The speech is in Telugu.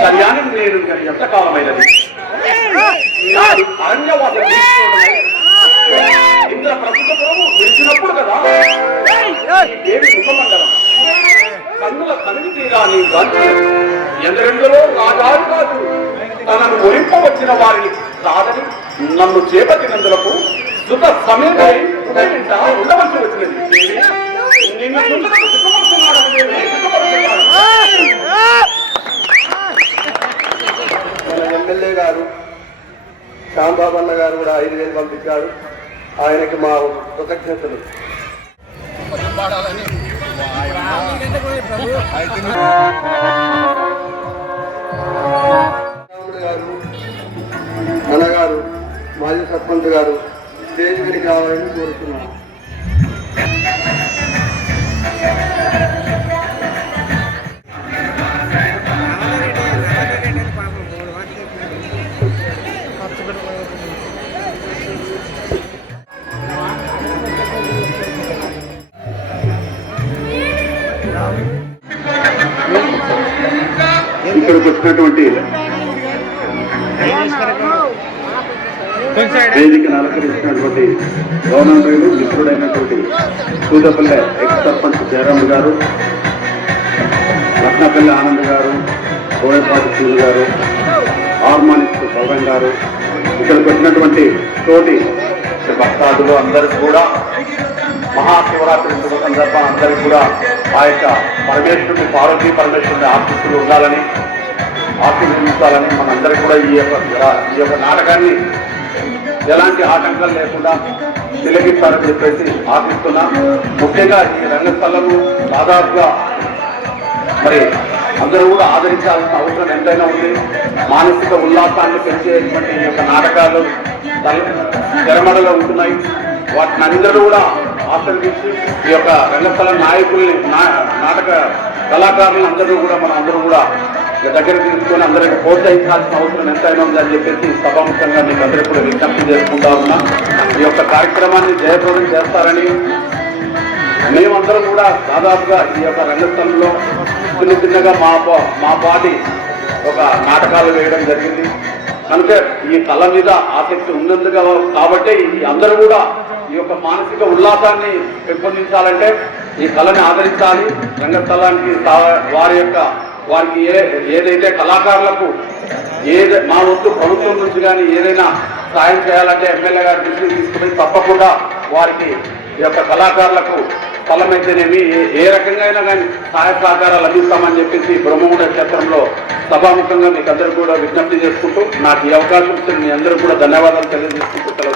కళ్యాణం నేను ఎంత అరణ్యవాసం ఇంద్ర విడిచినప్పుడు కదా దేవి ముఖమండలం కన్నుల కనుని తీరాలి ఎందరెందులో రాజారు కాదు. తనను ఒరింపవచ్చిన వారిని కాదని నన్ను చేపట్టినందులకు సుత సమయమై ఉండవలసి వచ్చినది నిన్ను ఎమ్మెల్యే గారు శ్యాంబాబు అన్న గారు కూడా ఐదు వేలు పంపించారు ఆయనకి మా కృతజ్ఞతలు. రాముడు అన్నగారు మాజీ సర్పంచ్ గారు స్టేజ్ మీద కావాలని కోరుతున్నాను. ఇక్కడికి వచ్చినటువంటి వేదికను అలంకరిస్తున్నటువంటి గవర్నమెంట్ మిత్రుడైనటువంటి సూదపల్లె ఎక్స్ సర్పంచ్ జయరామ్ గారు రత్నపల్లి ఆనంద్ గారు కోడపాటి శివులు గారు హార్మోనిస్ట్ పవన్ గారు ఇక్కడ పెట్టినటువంటి తోటి భక్తాదులు అందరికీ కూడా మహాశివరాత్రి శుభ సందర్భం అందరికీ కూడా ఆ యొక్క పరమేశ్వరుని పార్వతీ పరమేశ్వరుని ఆశీస్సులు ఉండాలని ఆశీర్వదించాలని మనందరికీ కూడా ఈ యొక్క ఈ యొక్క నాటకాన్ని ఎలాంటి ఆటంకాలు లేకుండా తిలగిస్తారని చెప్పేసి ఆశిస్తున్నా. ముఖ్యంగా ఈ రంగస్థలము దాదాపుగా మరి అందరూ కూడా ఆదరించాల్సిన అవసరం ఎంతైనా ఉంది. మానసిక ఉల్లాసాన్ని పెంచేటువంటి ఈ యొక్క నాటకాలు తెరమడలో ఉంటున్నాయి. వాటిని అందరూ కూడా ఆశ్రయించి ఈ యొక్క రంగస్థల నాయకుల్ని నా- నాటక కళాకారులను అందరూ కూడా మనం అందరూ కూడా దగ్గర తీసుకొని అందరికి ప్రోత్సహించాల్సిన అవసరం ఎంతైనా ఉందని చెప్పేసి సభాముఖంగా మీకు అందరికీ కూడా విజ్ఞప్తి చేసుకుంటా ఉన్నా. ఈ యొక్క కార్యక్రమాన్ని జయప్రదం చేస్తారని మేమందరం కూడా దాదాపుగా ఈ యొక్క రంగస్థలంలో చిన్న చిన్నగా మా మా పాటి ఒక నాటకాలు వేయడం జరిగింది. కనుక ఈ కళ మీద ఆసక్తి ఉన్నందుగా కాబట్టి ఈ అందరూ కూడా ఈ యొక్క మానసిక ఉల్లాసాన్ని పెంపొందించాలంటే ఈ కళని ఆదరించాలి. రంగస్థలానికి వారి యొక్క వారికి ఏ ఏదైతే కళాకారులకు ఏది మా వద్దు ప్రభుత్వం నుంచి కానీ ఏదైనా సాయం చేయాలంటే ఎమ్మెల్యే గారి దృష్టికి తీసుకుని తప్పకుండా వారికి ఈ యొక్క కళాకారులకు స్థలం అయితేనేమి ఏ- ఏ రకంగా అయినా కానీ సహాయ సహకారాలు అందిస్తామని చెప్పేసి బ్రహ్మగుండ క్షేత్రంలో సభాముఖంగా మీకు అందరూ కూడా విజ్ఞప్తి చేసుకుంటూ నాకు ఈ అవకాశం ఇచ్చిన మీ అందరూ కూడా ధన్యవాదాలు తెలియజేసుకుంటూ